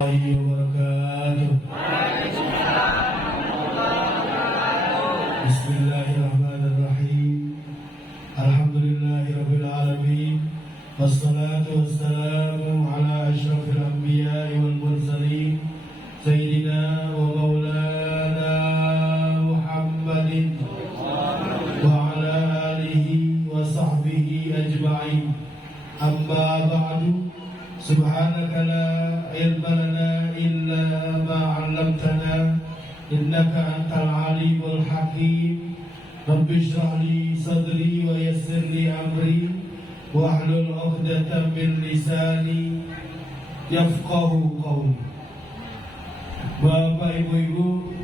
wabarakatuh. Bismillahirrahmanirrahim. Alhamdulillahirabbil alamin. Wassalatu wassalamu ala asyrafil anbiya'i wal mursalin sayyidina wa maulana Muhammadin wa ala alihi wa sahbihi ajma'in. Amma ba'du. Subhanaka la ilma lana illa ma 'allamtana innaka antal alimul hakim. Rabbi shrah li sadri wa yassir li amri wahlul 'uqdatam min lisani yafqahu qawli. Bapak, Ibu-ibu,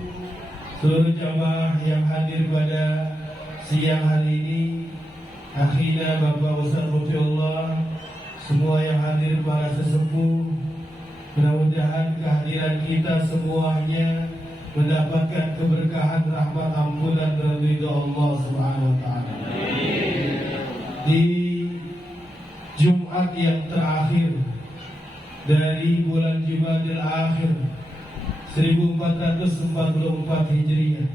seluruh jamaah yang hadir pada siang hari ini, akhirnya Bapak Ustaz Mufiullah, semua yang hadir para sesepuh, mudah-mudahan kehadiran kita semuanya mendapatkan keberkahan, rahmat, ampunan dan ridha Allah Subhanahu wa taala. Di Jumat yang terakhir dari bulan Jumadil Akhir 1444 Hijriah,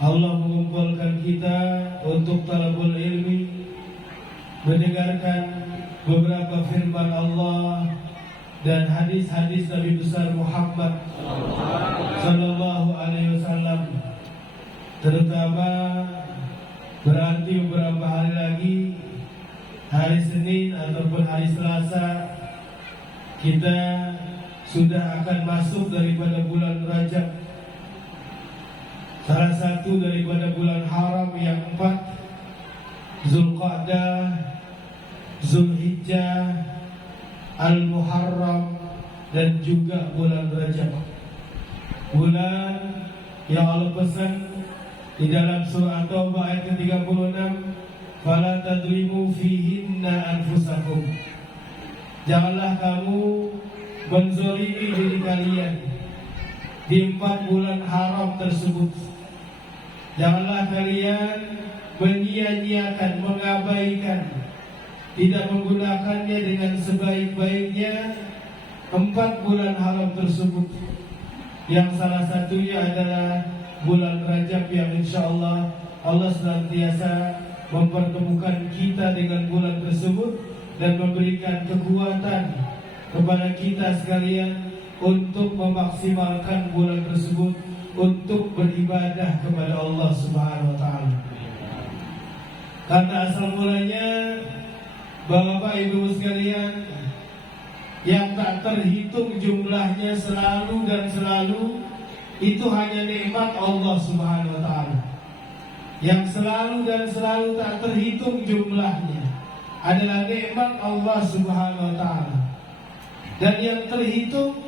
Allah mengumpulkan kita untuk talabul ilmi, mendengarkan beberapa firman Allah dan hadis-hadis Nabi besar Muhammad sallallahu alaihi wasallam. Terutama berarti beberapa hari lagi, hari Senin ataupun hari Selasa, kita sudah akan masuk daripada bulan Rajab, salah satu daripada bulan haram yang 4, Zulqa'dah, Zulhijjah, Al-Muharram, dan juga bulan Rajab. Bulan yang Allah pesan di dalam surah Taubah ayat ke-36, "Fala tadrimu fihinna anfusakum." Janganlah kamu menzalimi diri kalian di 4 bulan haram tersebut. Janganlah kalian menyia-nyiakan, mengabaikan, tidak menggunakannya dengan sebaik-baiknya 4 bulan haram tersebut, yang salah satunya adalah bulan Rajab, yang insyaallah Allah senantiasa mempertemukan kita dengan bulan tersebut dan memberikan kekuatan kepada kita sekalian untuk memaksimalkan bulan tersebut untuk beribadah kepada Allah Subhanahu wa taala. Karena asal mulanya, Bapak Ibu sekalian, yang tak terhitung jumlahnya selalu dan selalu, itu hanya nikmat Allah Subhanahu wa taala. Yang selalu dan selalu tak terhitung jumlahnya adalah nikmat Allah Subhanahu wa taala. Dan yang terhitung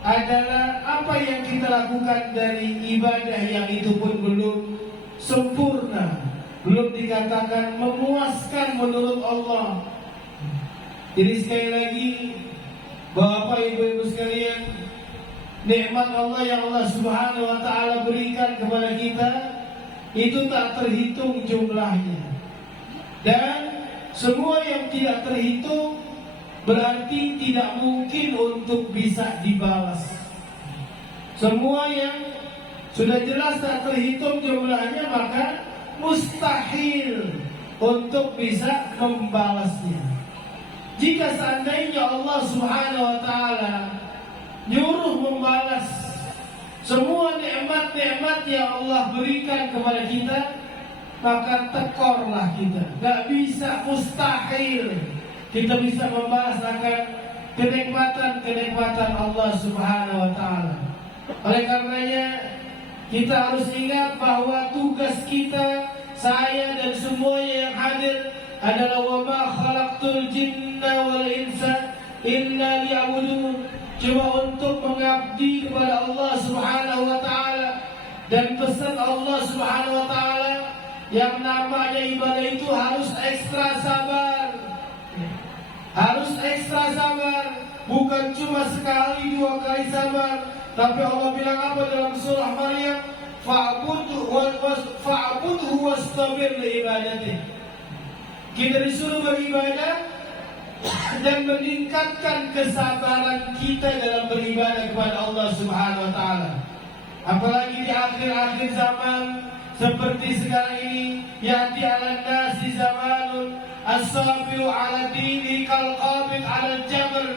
adalah apa yang kita lakukan dari ibadah yang itu pun belum sempurna, belum dikatakan memuaskan menurut Allah. Jadi sekali lagi, Bapak Ibu sekalian, nikmat Allah yang Allah Subhanahu wa taala berikan kepada kita itu tak terhitung jumlahnya. Dan semua yang tidak terhitung berarti tidak mungkin untuk bisa dibalas. Semua yang sudah jelas tak terhitung jumlahnya, maka mustahil untuk bisa membalasnya. Jika seandainya Allah Subhanahu wa taala nyuruh membalas semua nikmat-nikmat yang Allah berikan kepada kita, maka tekorlah kita. Gak bisa, mustahil kita bisa membalas akan kenikmatan-kenikmatan Allah Subhanahu wa taala. Oleh karenanya, kita harus ingat bahwa tugas kita, saya dan semuanya yang hadir, adalah wa ma khalaqtul jinna wal insa illa liya'budun, cuma untuk mengabdi kepada Allah Subhanahu wa taala. Dan pesan Allah Subhanahu wa taala, yang namanya ibadah itu harus ekstra sabar. Harus ekstra sabar, bukan cuma sekali 2 kali sabar. Tapi Allah bilang apa dalam surah Maryam? Fa'budhu wastabir li ibadati. Kita disuruh beribadah, dan meningkatkan kesabaran kita dalam beribadah kepada Allah Subhanahu wa taala. Apalagi di akhir-akhir zaman seperti sekarang ini, ya'ti 'alan nasi zamanun as-sabiru 'ala dini kal qabid 'ala al-jamr.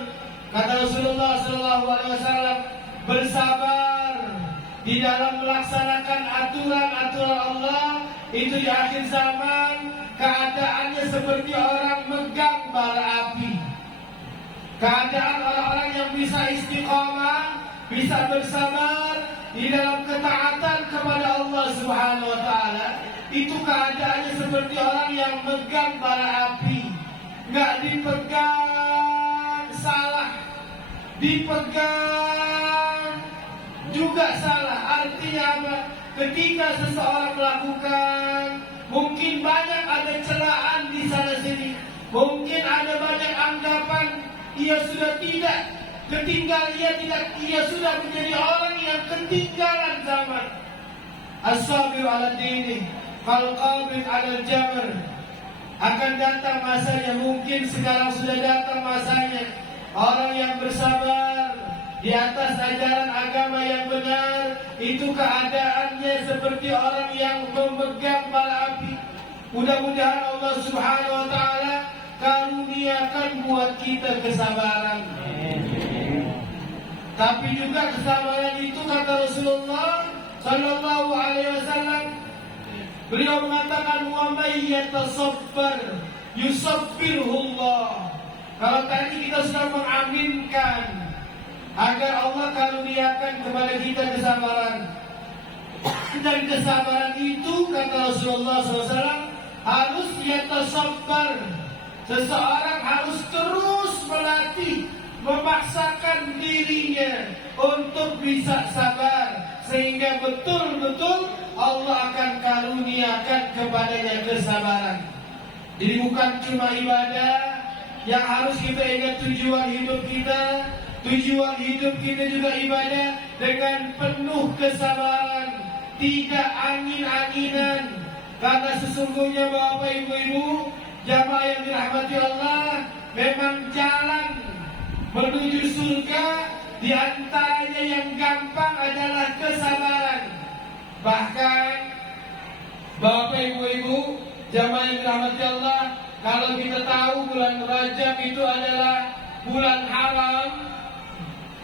Kata Rasulullah sallallahu alaihi wasallam, bersabar di dalam melaksanakan aturan-aturan Allah itu di akhir zaman keadaannya seperti orang megang bara api. Keadaan orang-orang yang bisa istiqamah, bisa bersabar di dalam ketaatan kepada Allah Subhanahu wa taala, itu keadaannya seperti orang yang megang bara api. Enggak dipegang salah, dipegang juga salah. Artinya apa? Ketika seseorang melakukan, mungkin banyak ada celaan di sana sini, mungkin ada banyak anggapan ia sudah tidak ketinggalan, ia sudah menjadi orang yang ketinggalan zaman. As-sabiru 'ala dini kal qabid 'ala al-jamr. Akan datang masanya, mungkin sekarang sudah datang masanya, orang yang bersabar di atas ajaran agama yang benar, itu keadaannya seperti orang yang memegang bara api. Mudah-mudahan Allah Subhanahu wa taala karuniakan buat kita kesabaran. Tapi juga kesabaran itu, kata Rasulullah sallallahu alaihi wasallam, beliau mengatakan, wa may yatasabbar yusabbirullah. Kalau tadi kita sudah mengaminkan agar Allah karuniakan kepada kita kesabaran, dan kesabaran itu, kata Rasulullah SAW, harus yatasabbar. Seseorang harus terus melatih, memaksakan dirinya untuk bisa sabar, sehingga betul-betul Allah akan karuniakan kepadanya kesabaran. Jadi bukan cuma ibadah yang harus kita ingat tujuan hidup kita. Tujuan hidup kita juga ibadah dengan penuh kesabaran, tidak angin-anginan. Karena sesungguhnya Bapak Ibu-ibu, jamaah yang dirahmati Allah, memang jalan menuju surga di antaranya yang gampang adalah kesabaran. Bahkan Bapak Ibu-ibu, jamaah yang dirahmati Allah, kalau kita tahu bulan Rajab itu adalah bulan haram.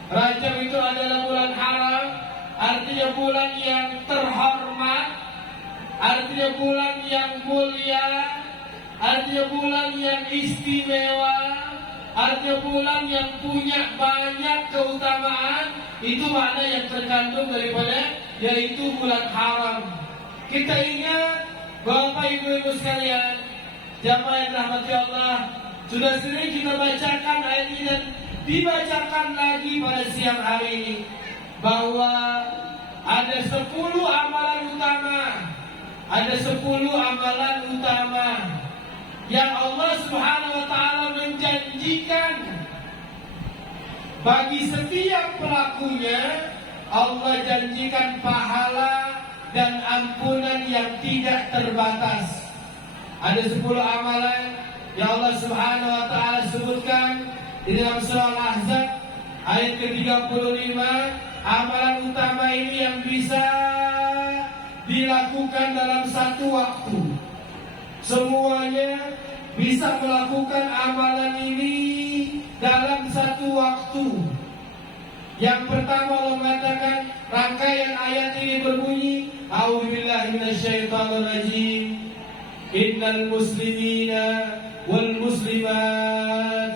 Rajab itu adalah bulan haram, artinya bulan yang terhormat, artinya bulan yang mulia, artinya bulan yang istimewa, artinya bulan yang punya banyak keutamaan. Itu makna yang terkandung daripada, yaitu bulan haram. Kita ingat, Bapak Ibu-ibu sekalian, jamaah yang rahmati Allah, sudah sering kita bacakan ayat ini dan dibacakan lagi pada siang hari ini, bahwa ada 10 amalan utama, ada 10 amalan utama yang Allah Subhanahu wa taala menjanjikan bagi setiap pelakunya. Allah janjikan pahala dan ampunan yang tidak terbatas. Ada 10 amalan yang Allah Subhanahu wa taala sebutkan di dalam surah Al-Ahzab ayat ke-35. Amalan utama ini yang bisa dilakukan dalam satu waktu. Semuanya bisa melakukan amalan ini dalam satu waktu. Yang pertama, Allah mengatakan, rangkaian ayat ini berbunyi, A'udzubillahi minasyaitonirrajim. Innal muslimina wal muslimat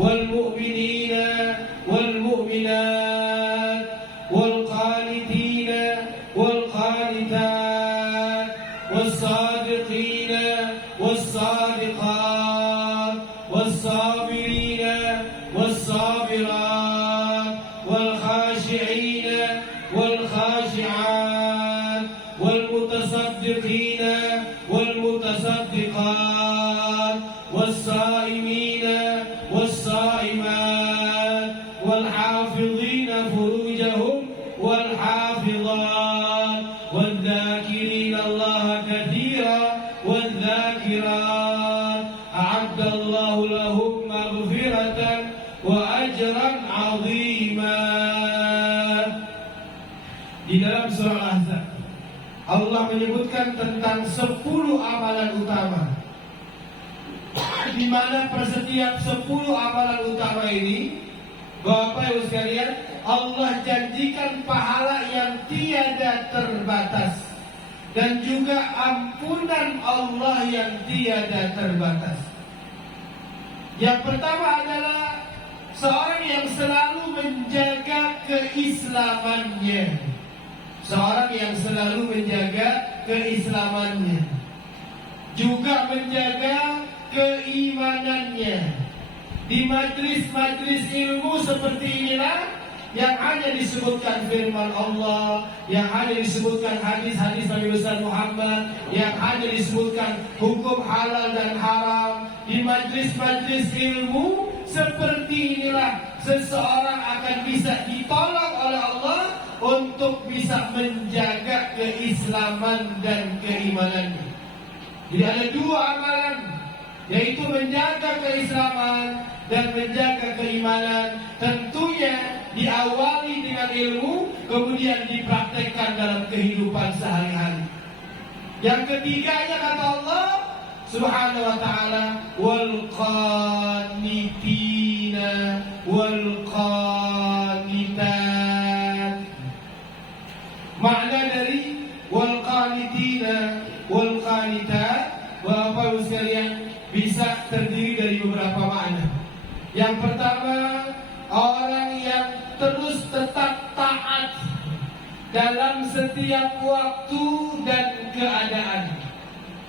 wal mu'minina wal mu'minat wal qanitina wal qanitat was sadiqina was sadiqat was sabirina was sabirat wal khashi'ina wal khashi'at wal mutasaddiqina wal mutasaddiqat was saimina والصائمات والحافظين فروجهم والحافظات والذاكرين الله كثيرا والذاكرات أعد الله لهم Di dalam surah Al-Ahzab Allah menyebutkan tentang 10 amalan utama, di mana per setiap 10 amalan utama ini, Bapak Ibu sekalian, Allah janjikan pahala yang tiada terbatas dan juga ampunan Allah yang tiada terbatas. Yang pertama adalah seorang yang selalu menjaga keislamannya. Seorang yang selalu menjaga keislamannya, juga menjaga keimanannya. Di majlis-majlis ilmu seperti inilah yang hanya disebutkan firman Allah, yang hanya disebutkan hadis-hadis Nabi besar Muhammad, yang hanya disebutkan hukum halal dan haram. Di majlis-majlis ilmu seperti inilah seseorang akan bisa ditolong oleh Allah untuk bisa menjaga keislaman dan keimanannya. Jadi ada 2 amalan, yaitu menjaga keislaman dan menjaga keimanan. Tentunya diawali dengan ilmu, kemudian dipraktekkan dalam kehidupan sehari-hari. Yang ketiganya kata Allah Subhanahu wa ta'ala, wal qanitina wal qanitat. Makna dari wal qanitina wal qanitat, Bapak Ibu sekalian, bisa terdiri dari beberapa makna. Yang pertama, orang yang terus tetap taat dalam setiap waktu dan keadaan.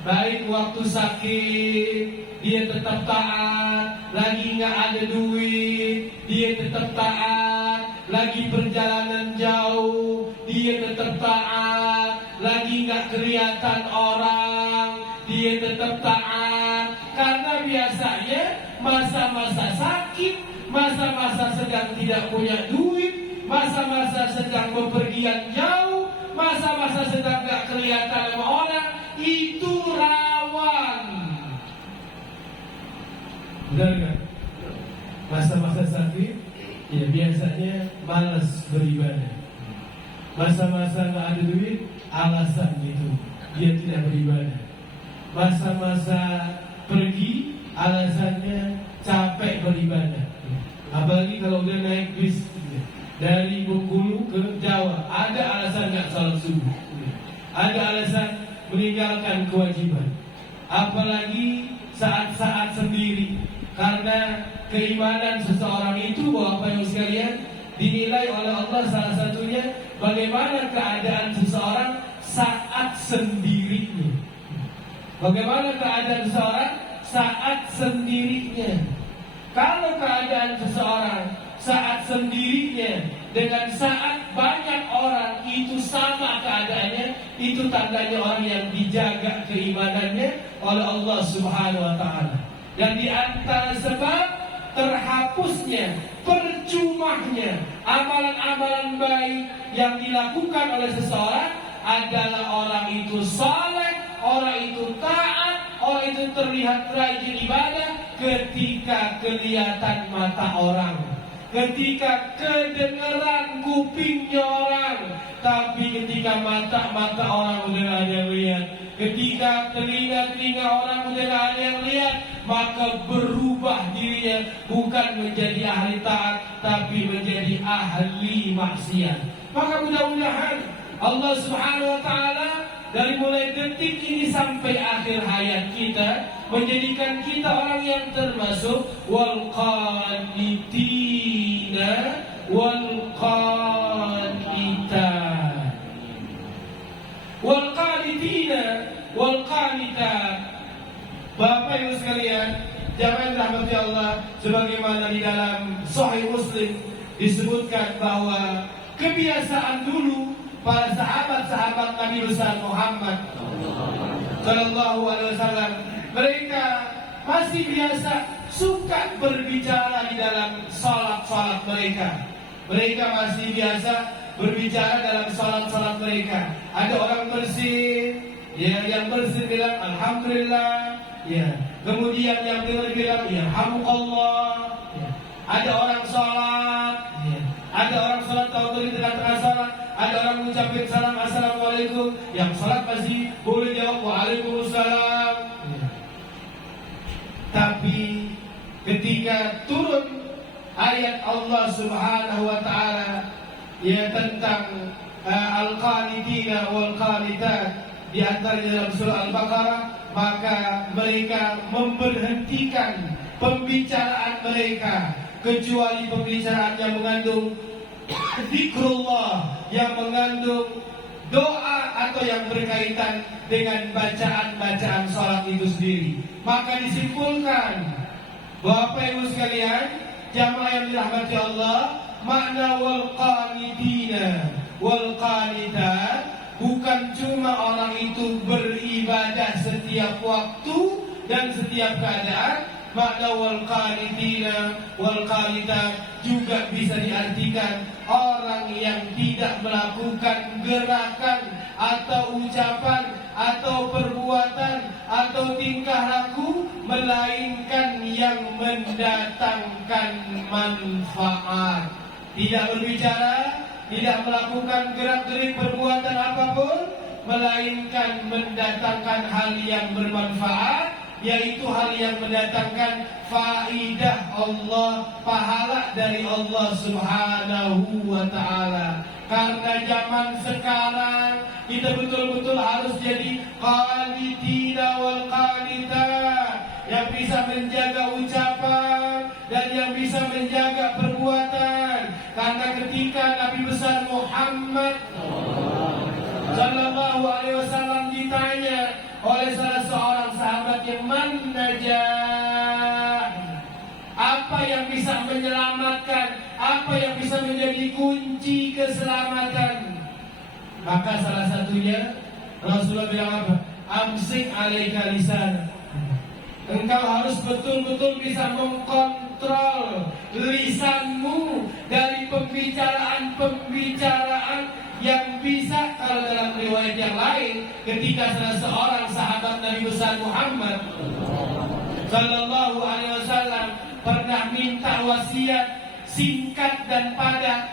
Baik waktu sakit, dia tetap taat. Lagi nggak ada duit, dia tetap taat. Lagi perjalanan jauh, dia tetap taat. Lagi nggak kelihatan orang, dia tetap taat. Karena biasanya masa-masa sakit, masa-masa sedang tidak punya duit, masa-masa sedang bepergian jauh, masa-masa sedang nggak kelihatan sama orang, itu rawan. Benar kan? Masa-masa sakit, ya biasanya malas beribadah. Masa-masa nggak ada duit, alasan itu dia tidak beribadah. Masa-masa pergi, alasannya capek beribadah. Apalagi kalau udah naik bis dari Bengkulu ke Jawa, ada alasan nggak salat subuh, ada alasan meninggalkan kewajiban. Apalagi saat-saat sendiri, karena keimanan seseorang itu, Bapak Ibu sekalian, dinilai oleh Allah salah satunya bagaimana keadaan seseorang saat sendirinya. Bagaimana keadaan seseorang saat sendirinya. Kalau keadaan seseorang saat sendirinya dengan saat banyak orang itu sama keadaannya, itu tandanya orang yang dijaga keimanannya oleh Allah Subhanahu wa ta'ala. Dan di antara sebab terhapusnya, percumanya amalan-amalan baik yang dilakukan oleh seseorang adalah orang itu saleh, orang itu taat, orang itu terlihat rajin ibadah ketika kelihatan mata orang, ketika kedengeran kupingnya orang, tapi ketika mata orang udah gak ada yang lihat, ketika telinga orang udah gak ada yang lihat, maka berubah dirinya bukan menjadi ahli taat, tapi menjadi ahli maksiat. Maka mudah-mudahan Allah Subhanahu wa ta'ala dari mulai detik ini sampai akhir hayat kita menjadikan kita orang yang termasuk wal qanitina wal qanitat. Wal qanitina wal qanitat. Bapak Ibu sekalian, jamaah rahmati Allah, sebagaimana di dalam Sahih Muslim disebutkan bahwa kebiasaan dulu para sahabat-sahabat Nabi besar Muhammad Sallallahu Alaihi Wasallam, mereka masih biasa suka berbicara di dalam salat-salat mereka. Mereka masih biasa berbicara dalam salat-salat mereka. Ada orang bersin, ya, yang bersin bilang Alhamdulillah, ya. Kemudian yang dengar bilang Yarhamukallah, ya. Ada orang salat, ya. Ada orang salat tahu di tengah-tengah salat ada orang mengucapkan salam assalamualaikum, yang salat masih boleh jawab waalaikumsalam. Tapi ketika turun ayat Allah Subhanahu wa taala ya tentang al-qanitina wal qanitat di antaranya dalam surah Al-Baqarah, maka mereka memberhentikan pembicaraan mereka kecuali pembicaraan yang mengandung zikrullah, yang mengandung doa atau yang berkaitan dengan bacaan-bacaan sholat itu sendiri. Maka disimpulkan bahwa Bapak Ibu sekalian, jamaah yang dirahmati Allah, makna wal qanitina wal qanitat bukan cuma orang itu beribadah setiap waktu dan setiap keadaan. Makna wal qanitina wal qanitat juga bisa diartikan orang yang tidak melakukan gerakan atau ucapan atau perbuatan atau tingkah laku melainkan yang mendatangkan manfaat. Tidak berbicara, tidak melakukan gerak-gerik perbuatan apapun, melainkan mendatangkan hal yang bermanfaat, yaitu hal yang mendatangkan faidah Allah, pahala dari Allah Subhanahu wa taala. Karena zaman sekarang kita betul-betul harus jadi qanitina wal qanitat, yang bisa menjaga ucapan dan yang bisa menjaga perbuatan. Karena ketika Nabi besar Muhammad sallallahu alaihi wasallam ditanya oleh salah seorang sahabat yang najah, apa yang bisa menyelamatkan, apa yang bisa menjadi kunci keselamatan, maka salah satunya Rasulullah bilang apa? Amsik alaika lisan. Engkau harus betul-betul bisa mengkontrol lisanmu dari pembicaraan-pembicaraan yang bisa, kalau dalam riwayat yang lain, ketika salah seorang sahabat Nabi besar Muhammad sallallahu alaihi wasallam pernah minta wasiat singkat dan padat.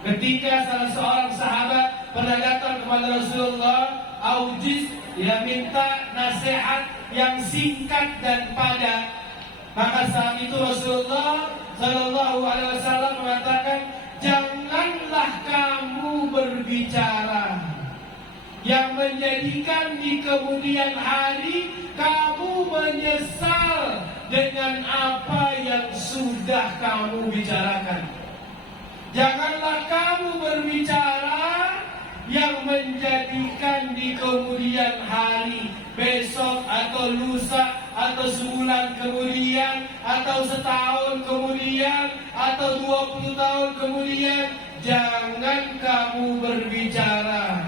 Ketika salah seorang sahabat pernah datang kepada Rasulullah, aujiz, dia minta nasihat yang singkat dan padat. Maka saat itu Rasulullah sallallahu alaihi wasallam mengatakan, janganlah kamu berbicara yang menjadikan di kemudian hari kamu menyesal dengan apa yang sudah kamu bicarakan. Janganlah kamu berbicara yang menjadikan di kemudian hari, besok atau lusa atau sebulan kemudian atau setahun kemudian atau 20 tahun kemudian, jangan kamu berbicara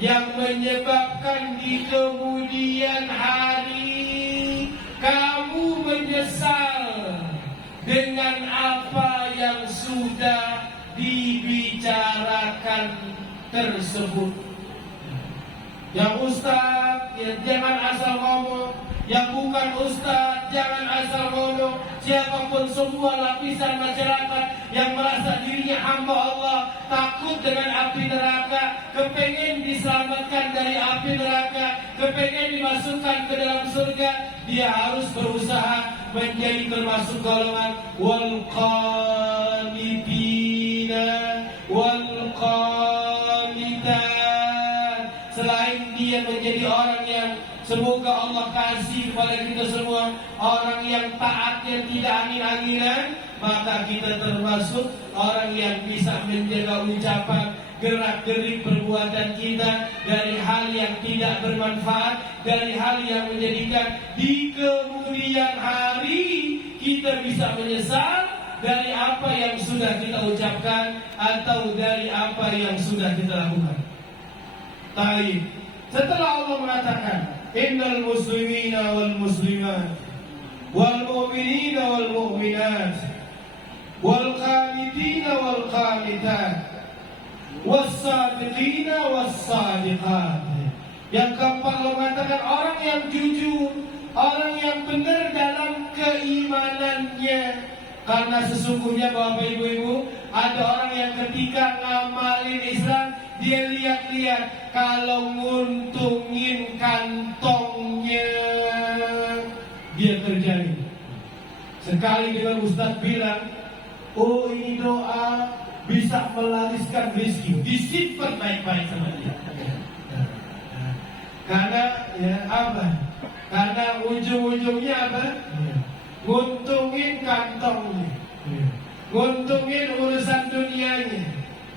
yang menyebabkan di kemudian hari kamu menyesal dengan apa yang sudah dibicarakan tersebut. Yang ustaz, ya jangan asal ngomong. Yang bukan ustaz, jangan asal ngomong. Siapapun semua lapisan masyarakat yang merasa dirinya hamba Allah, takut dengan api neraka, kepengen diselamatkan dari api neraka, kepengen dimasukkan ke dalam surga, dia harus berusaha menjadi termasuk golongan wal qanitina wal qanitat. Selain dia menjadi orang yang semoga Allah kasih kepada kita semua, orang yang taat, yang tidak angin-anginan, maka kita termasuk orang yang bisa menjaga ucapan, gerak-gerik perbuatan kita dari hal yang tidak bermanfaat, dari hal yang menjadikan di kemudian hari kita bisa menyesal dari apa yang sudah kita ucapkan atau dari apa yang sudah kita lakukan. Baik, setelah Allah mengatakan innal muslimina wal muslimat wal mu'minina wal mu'minat wal qanitina wal qanitat was sadiqina was sadiqat. Yang keempat Allah mengatakan orang yang jujur, orang yang benar dalam keimanannya. Karena sesungguhnya Bapak Ibu-Ibu, ada orang yang ketika ngamal kenalin Islam, dia lihat-lihat. Kalau nguntungin kantongnya, dia kerjain. Sekali dengan Ustadz bilang, oh ini doa bisa melariskan rezeki, disimpan baik-baik sama dia. Karena ya apa? Karena ujung-ujungnya apa? Nguntungin kantongnya, nguntungin urusan dunianya.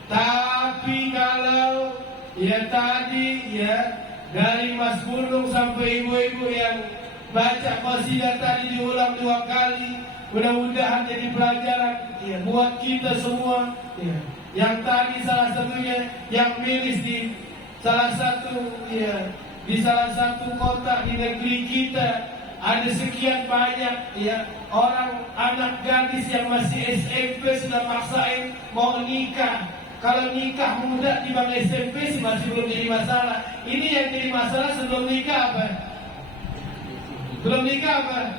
Tapi kalau ya tadi ya dari Mas Gunung sampai ibu-ibu yang baca qasidah tadi diulang 2 kali, mudah-mudahan jadi pelajaran ya, buat kita semua ya. Yang tadi salah satunya yang miris di salah satu ya, di salah satu kota di negeri kita ada sekian banyak ya orang anak gadis yang masih SMP sudah maksain mau nikah. Kalau nikah muda di bang SMP sih masih belum jadi masalah. Ini yang jadi masalah sebelum nikah apa? Belum nikah apa?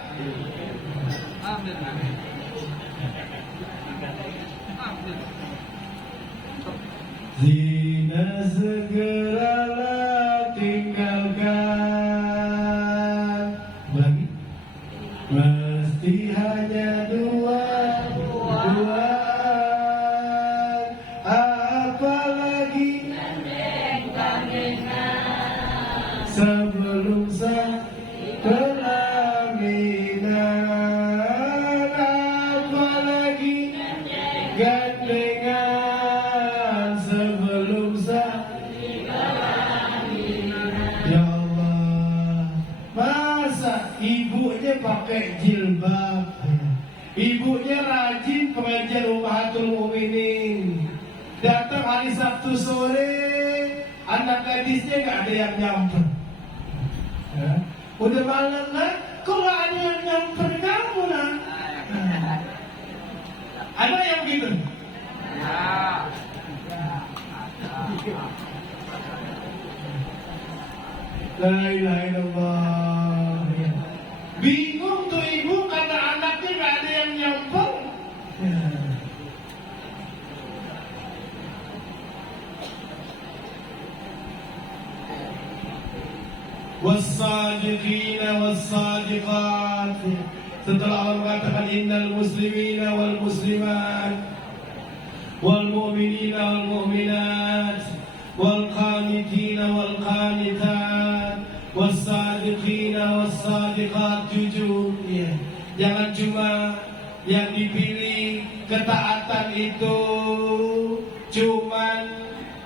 Zina segeralah tinggalkan. Lagi? Mesti hanya dua. Apalagi sebelum pelaminan, apalagi gandengan sebelum ya Allah. Masa ibunya pakai jilbab, ibunya rajin pengajian Ummahatul Mukminin, datang hari Sabtu sore anak gadisnya nggak ada yang nyamper. Ya. Udah malam lah, kok nggak ada yang nyamper kamu lah? Ada yang gitu? La ilaha illallah. Bingung tuh ibu karena anaknya nggak ada yang nyamper. Wassadiqina wassadiqat. Setelah Allah mengatakan innal muslimina wal muslimat wal mu'minina wal mu'minat wal qanitina wal qanitat wassadiqina wassadiqat, jujur ya. Jangan cuma yang dipilih ketaatan itu cuman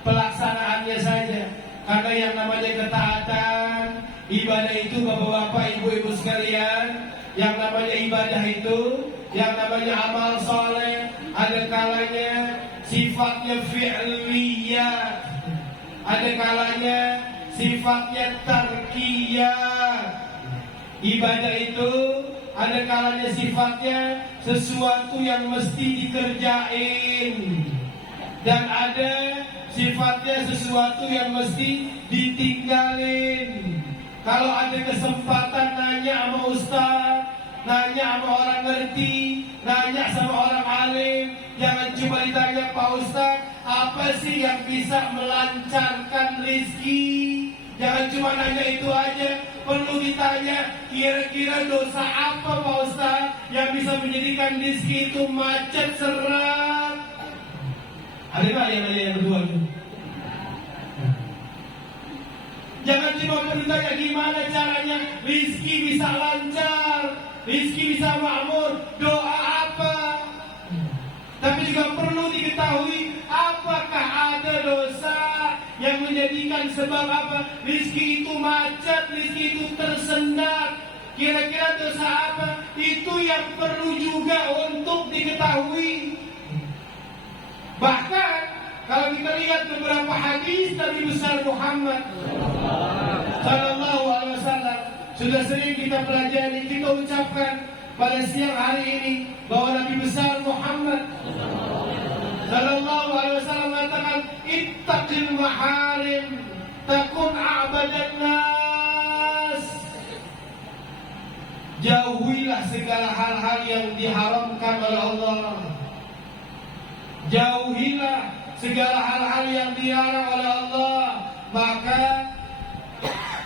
pelaksanaannya saja. Karena yang namanya ketaatan, ibadah itu bapak-bapak, ibu-ibu sekalian, yang namanya ibadah itu, yang namanya amal soleh, ada kalanya sifatnya fi'liyah, ada kalanya sifatnya tarkiyah. Ibadah itu ada kalanya sifatnya sesuatu yang mesti dikerjain, dan ada sifatnya sesuatu yang mesti ditinggalin. Kalau ada kesempatan nanya sama ustaz, nanya sama orang ngerti, nanya sama orang alim, jangan cuma ditanya Pak Ustaz, apa sih yang bisa melancarkan rezeki? Jangan cuma nanya itu aja, perlu ditanya kira-kira dosa apa Pak Ustaz yang bisa menjadikan rezeki itu macet seret. Ada nggak yang nanya yang kedua itu? Jangan cuma bertanya gimana caranya rezeki bisa lancar, rezeki bisa makmur, doa apa? Tapi juga perlu diketahui apakah ada dosa yang menjadikan sebab apa rezeki itu macet, rezeki itu tersendat. Kira-kira dosa apa? Itu yang perlu juga untuk diketahui. Bahkan kalau kita lihat beberapa hadis Nabi besar Muhammad Sallallahu Alaihi Wasallam, sudah sering kita pelajari, kita ucapkan pada siang hari ini bahwa Nabi besar Muhammad Sallallahu Alaihi Wasallam mengatakan, ittaqil maharim takun a'badan nas. Jauhilah segala hal-hal yang diharamkan oleh Allah. Jauhilah segala hal-hal yang dilarang oleh Allah, maka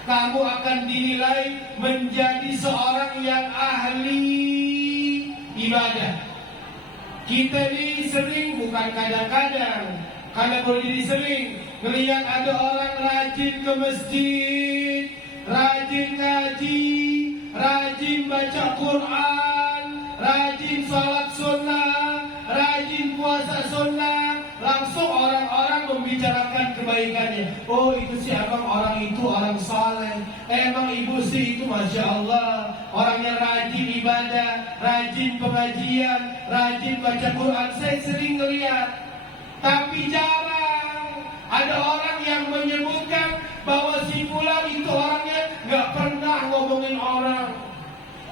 kamu akan dinilai menjadi seorang yang ahli ibadah. Kita ini sering, bukan kadang-kadang, karena boleh jadi sering melihat ada orang rajin ke masjid, rajin ngaji, rajin baca Quran, rajin salat sunnah, rajin puasa sunnah. Langsung orang-orang membicarakan kebaikannya. Oh, itu sih emang orang itu orang saleh. Emang ibu sih itu masya Allah orangnya rajin ibadah, rajin pengajian, rajin baca Quran. Saya sering melihat, tapi jarang ada orang yang menyebutkan bahwa si fulan itu orangnya nggak pernah ngomongin orang.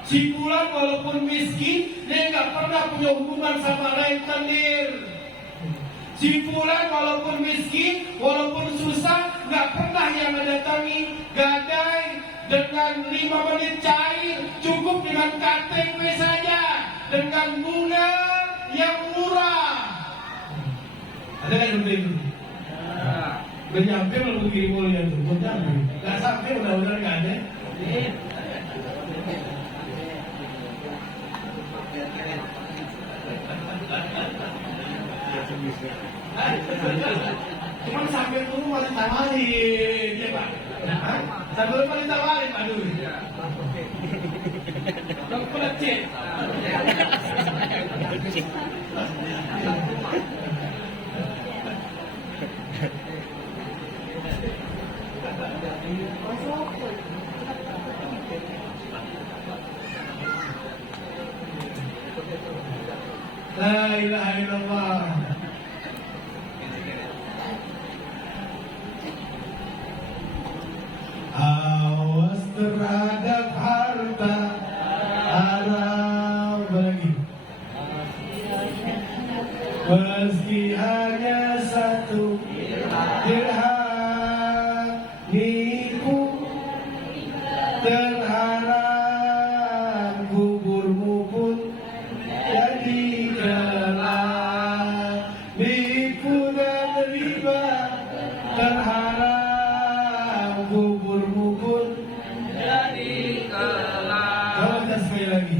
Si fulan walaupun miskin, dia nggak pernah punya hubungan sama rentenir. Si fulan walaupun miskin, walaupun susah, nggak pernah yang mendatangi gadai dengan 5 menit cair, cukup dengan KTP saja, dengan bunga yang murah. Ada kan yang begitu? Udah nyampe belum begini mulia tuh? Udah nyampe? Nggak sampai, mudah-mudahan nggak ada. Cuma sampai dulu malah ditawarin, ya Pak? Sampai dulu malah ditawarin, Pak dulu. Dong pelecet. La ilaha illallah. Awas terhadap harta haram lagi, meski hanya 1 dirham, nipu terharam, kuburmu pun jadi gelap. Nipu dan riba terharam, kuburmu pun jadi gelap. Kalau sekali lagi,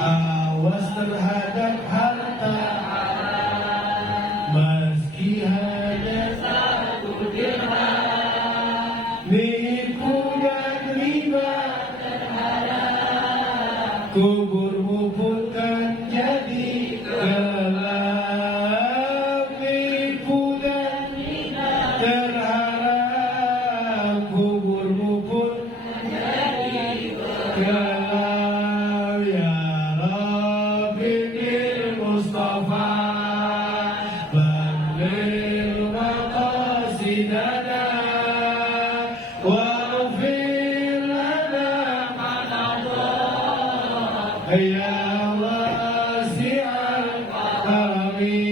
awas terhadap harta meski hanya 1 dirham, nipu dan riba terharam, kuburmu pun kan jadi gelap. Nipu dan riba terharam, kuburmu pun jadi gelap. Ya Rabbi bil Mustafa balligh maqasidana waghfir lana ma nadha ya wasi'al karami.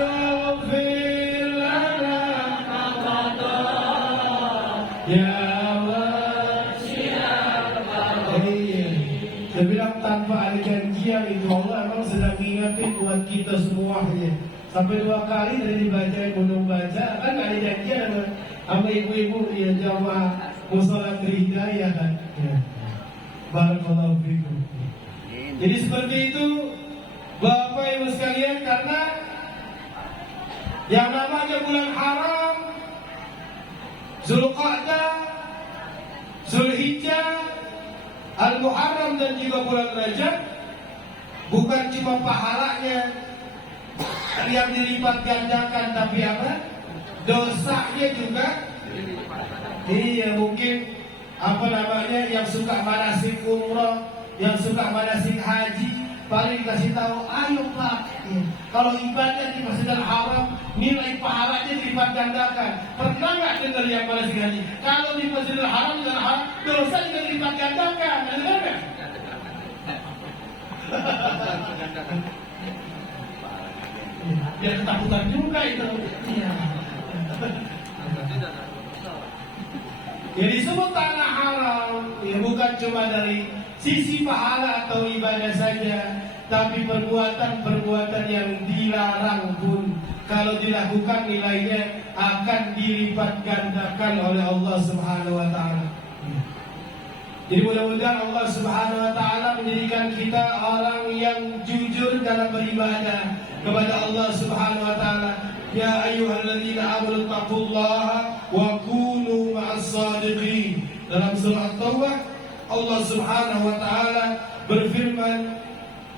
Waghfir lana ma nadha ya wasi'al karami. Saya bilang tanpa ada janjian itu Allah memang sedang mengingatkan buat kita semua aja. Sampai 2 kali tadi dibaca gunung baca, kan nggak ada janjian sama ibu-ibu ya jamaah musola Hidayah kan. Ya. Barakallahu fikum. Jadi seperti itu Bapak Ibu sekalian, karena yang namanya bulan haram, Zulqa'dah, Zulhijjah, Al-Muharram dan juga bulan Rajab, bukan cuma pahalanya yang dilipat gandakan, tapi apa? Dosanya juga. Iya, mungkin apa namanya yang suka manasik umroh, yang suka manasik haji, paling kasih tahu, ayo Pak, kalau ibadah di Masjidil Haram nilai pahalanya dilipat gandakan. Pernah nggak dengar yang manasik haji? Kalau di Masjidil Haram dan Haram, dosa juga dilipat gandakan. Dengar nggak? Biar ketakutan juga itu. Iya. Jadi disebut tanah haram, ya bukan cuma dari sisi pahala atau ibadah saja, tapi perbuatan-perbuatan yang dilarang pun kalau dilakukan nilainya akan dilipat gandakan oleh Allah Subhanahu wa taala. Jadi mudah-mudahan Allah Subhanahu wa taala menjadikan kita orang yang jujur dalam beribadah kepada Allah Subhanahu wa taala. Ya ayyuhalladzina amanu taqullaha wa kunu ma'as-shadiqin. Dalam surah At-Taubah Allah Subhanahu wa taala berfirman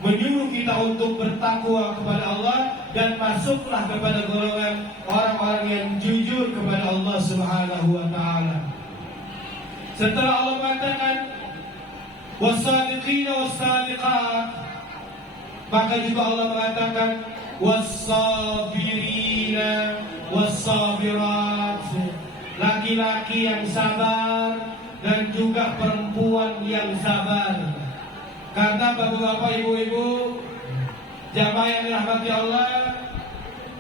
menyuruh kita untuk bertakwa kepada Allah dan masuklah kepada golongan orang-orang yang jujur kepada Allah Subhanahu wa taala. Setelah Allah mengatakan was-sadiqina was-sadiqat, maka juga Allah mengatakan was-sabirina was-sabirat, laki-laki yang sabar dan juga perempuan yang sabar. Karena bapak-bapak, ibu-ibu, jamaah yang dirahmati Allah,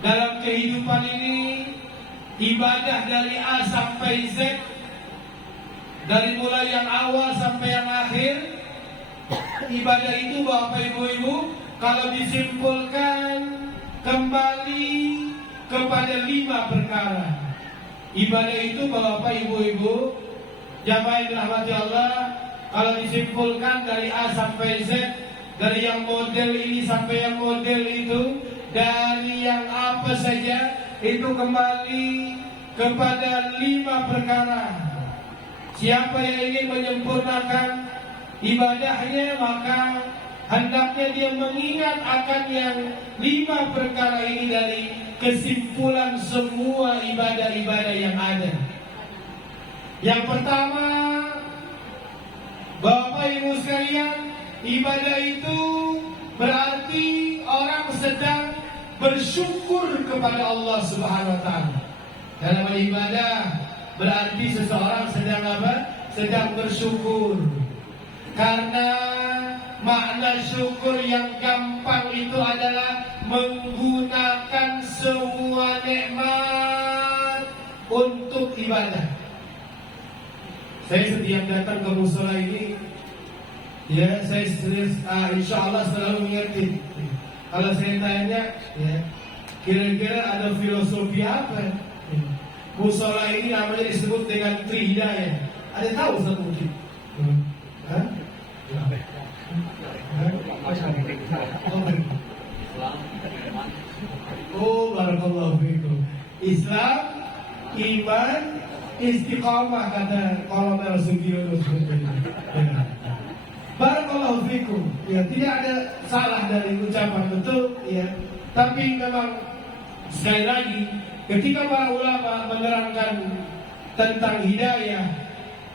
dalam kehidupan ini ibadah dari A sampai Z, dari mulai yang awal sampai yang akhir, ibadah itu bapak ibu-ibu kalau disimpulkan kembali kepada 5 perkara. Ibadah itu bapak ibu-ibu, jamaah yang dirahmati Allah, kalau disimpulkan dari A sampai Z, dari yang model ini sampai yang model itu, dari yang apa saja, itu kembali kepada 5 perkara. Siapa yang ingin menyempurnakan ibadahnya, maka hendaknya dia mengingat akan yang 5 perkara ini dari kesimpulan semua ibadah-ibadah yang ada. Yang pertama, Bapak Ibu sekalian, ibadah itu berarti orang sedang bersyukur kepada Allah Subhanahu wa taala. Dalam ibadah berarti seseorang sedang apa? Sedang bersyukur. Karena makna syukur yang gampang itu adalah menggunakan semua nikmat untuk ibadah. Saya setiap datang ke mushola ini, ya saya insya Allah selalu mengerti. Kalau saya tanya, ya kira-kira ada filosofi apa? Mushola ini namanya disebut dengan Trihidayah. Ada tahu Ustaz mungkin? Oh, barakallahu fikum. Islam, iman, istiqamah kata Kolonel Sugiono. Barakallahu fikum. Ya, tidak ada salah dari ucapan betul, ya. Tapi memang sekali lagi ketika para ulama menerangkan tentang hidayah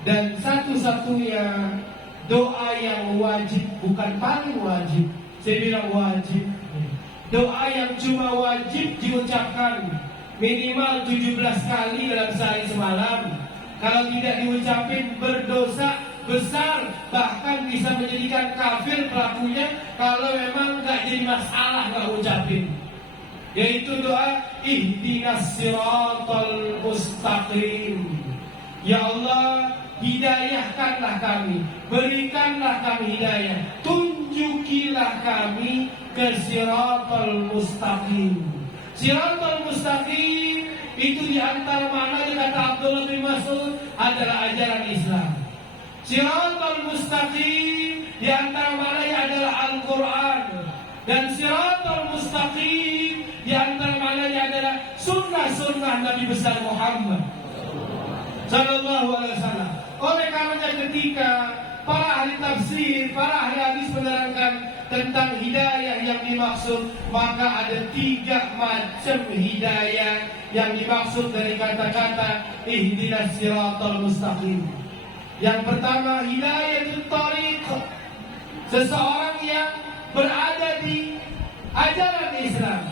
dan satu-satunya doa yang wajib, bukan paling wajib, saya bilang wajib, doa yang cuma wajib diucapkan minimal 17 kali dalam sehari semalam. Kalau tidak diucapin berdosa besar, bahkan bisa menjadikan kafir pelakunya kalau memang nggak jadi masalah nggak ucapin. Yaitu doa ihdinas siratal mustaqim. Ya Allah, hidayahkanlah kami, berikanlah kami hidayah, tunjukilah kami ke siratal mustaqim. Siratal mustaqim itu diantara maknanya kata Abdullah bin Mas'ud adalah ajaran Islam. Siratal mustaqim diantara maknanya adalah Al-Quran. Dan siratal mustaqim diantara maknanya adalah sunnah-sunnah Nabi besar Muhammad Sallallahu Alaihi Wasallam. Oleh karenanya ketika para ahli tafsir, para ahli hadis menerangkan tentang hidayah yang dimaksud, maka ada 3 macam hidayah yang dimaksud dari kata-kata ihdinas siratal mustaqim. Yang pertama, hidayah itu thariq, seseorang yang berada di ajaran Islam.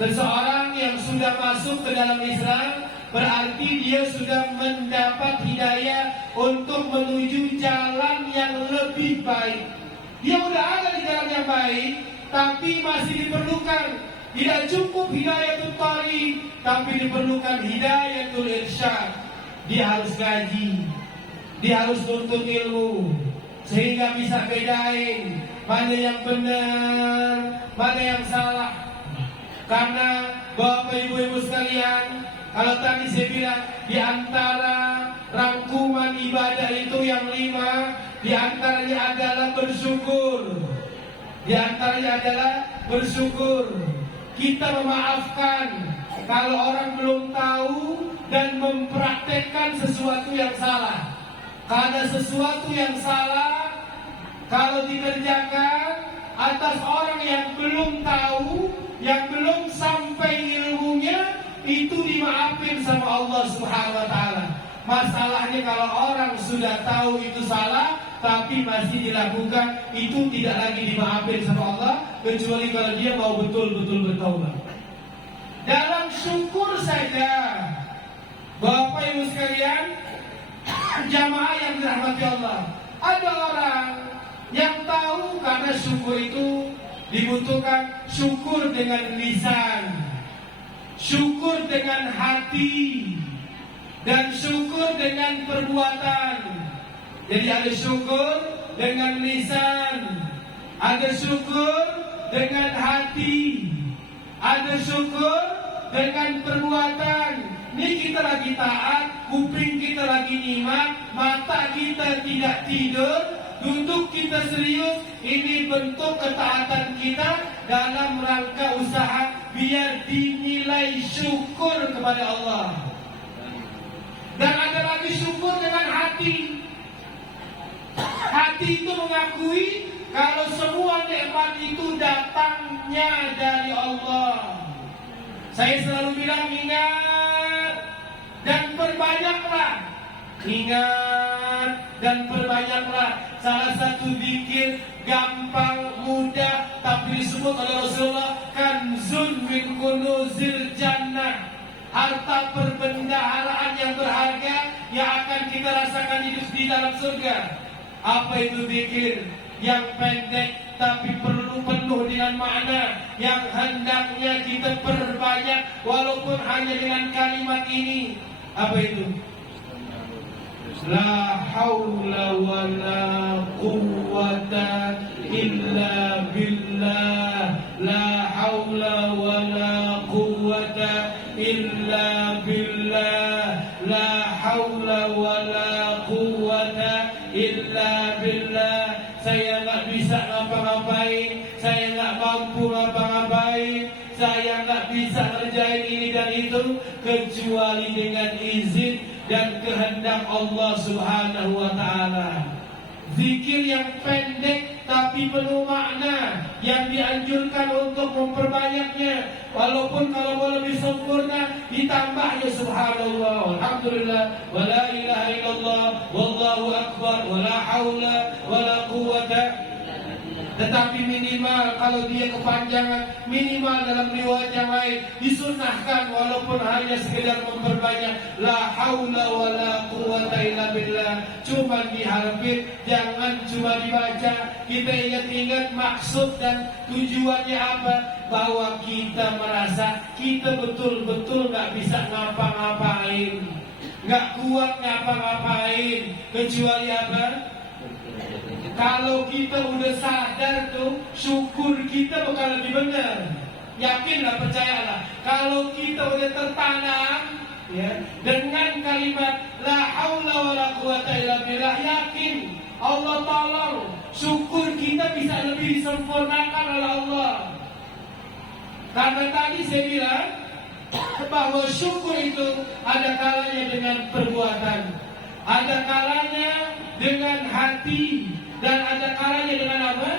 Seseorang yang sudah masuk ke dalam Islam berarti dia sudah mendapat hidayah untuk menuju jalan yang lebih baik. Dia sudah ada di jalan yang baik, tapi masih diperlukan. Tidak cukup hidayah itu tariq, tapi diperlukan hidayah itu irsyad. Dia harus ngaji, dia harus nuntut ilmu, sehingga bisa bedain mana yang benar, mana yang salah. Karena Bapak Ibu sekalian, kalau tadi saya bilang di antara rangkuman ibadah itu yang 5, di antaranya adalah bersyukur. Di antaranya adalah bersyukur. Kita memaafkan kalau orang belum tahu dan mempraktekkan sesuatu yang salah. Karena sesuatu yang salah kalau dikerjakan atas orang yang belum tahu, yang belum sampai ilmunya, itu dimaafin sama Allah Subhanahu wa taala. Masalahnya kalau orang sudah tahu itu salah tapi masih dilakukan, itu tidak lagi dimaafin sama Allah, kecuali kalau dia mau betul-betul bertaubat. Dalam syukur saja, Bapak Ibu sekalian, jamaah yang dirahmati Allah, ada orang yang tahu karena syukur itu dibutuhkan syukur dengan lisan, syukur dengan hati, dan syukur dengan perbuatan. Jadi ada syukur dengan lisan, ada syukur dengan hati, ada syukur dengan perbuatan. Ini kita lagi taat, kuping kita lagi nyimak, mata kita tidak tidur, duduk kita serius. Ini bentuk ketaatan kita dalam rangka usaha biar dinilai syukur kepada Allah. Dan ada lagi syukur dengan hati. Hati itu mengakui kalau semua nikmat itu datangnya dari Allah. Saya selalu bilang, ingat dan perbanyaklah. Ingat dan perbanyaklah. Salah satu zikir gampang, mudah, tapi disebut oleh Rasulullah kanzun min kunuzil jannah. Harta perbendaharaan yang berharga yang akan kita rasakan hidup di dalam surga. Apa itu zikir? Yang pendek tapi perlu penuh dengan makna, yang hendaknya kita perbanyak walaupun hanya dengan kalimat ini. Apa itu? La haula wa la quwwata illa billah. La haula wa la quwwata illa billah. La haula wa la quwwata illa billah. Saya nggak bisa ngapa-ngapain, saya nggak mampu ngapa-ngapain, saya nggak bisa ngerjain ini dan itu kecuali dengan izin dan kehendak Allah Subhanahu wa taala. Zikir yang pendek tapi penuh makna, yang dianjurkan untuk memperbanyaknya. Walaupun kalau mau lebih sempurna ditambah ya subhanallah, alhamdulillah, wala ilaha illallah, wallahu akbar, wala haula wala quwwata. Tetapi minimal kalau dia kepanjangan, minimal dalam riwayat yang lain disunnahkan walaupun hanya sekedar memperbanyak la haula wala quwwata illa billah. Cuma diharapin, jangan cuma dibaca. Kita ingat-ingat maksud dan tujuannya apa, bahwa kita merasa kita betul-betul gak bisa ngapa-ngapain, gak kuat ngapa-ngapain, kecuali apa? Kalau kita udah sadar tuh, syukur kita bakal lebih benar. Yakinlah, percayalah. Kalau kita udah tertanam ya dengan kalimat la haula wala quwata illa billah, yakin Allah tolong, syukur kita bisa lebih disempurnakan oleh Allah. Karena tadi saya bilang bahwa syukur itu ada kalanya dengan perbuatan, ada kalanya dengan hati, dan ada kalanya dengan apa?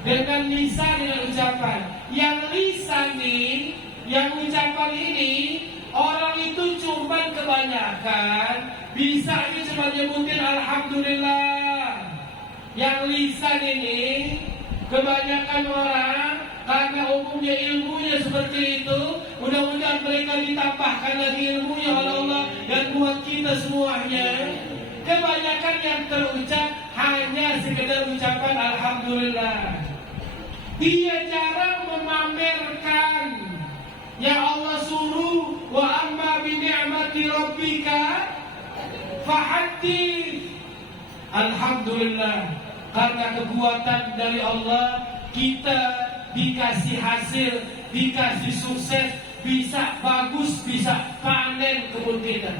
Dengan lisan, dengan ucapan. Yang lisan nih, yang ucapan ini, orang itu cuma kebanyakan bisanya cuma nyebutin alhamdulillah. Yang lisan ini kebanyakan orang karena umumnya ilmunya seperti itu, mudah-mudahan mereka ditambahkan lagi ilmunya oleh Allah dan buat kita semuanya. Kebanyakan yang terucap hanya sekedar ucapan alhamdulillah. Dia jarang memamerkan. Ya Allah suruh wa amma bi ni'mati rabbika fahaddits. Alhamdulillah. Karena kekuatan dari Allah, kita dikasih hasil, dikasih sukses, bisa bagus, bisa panen kebun kita.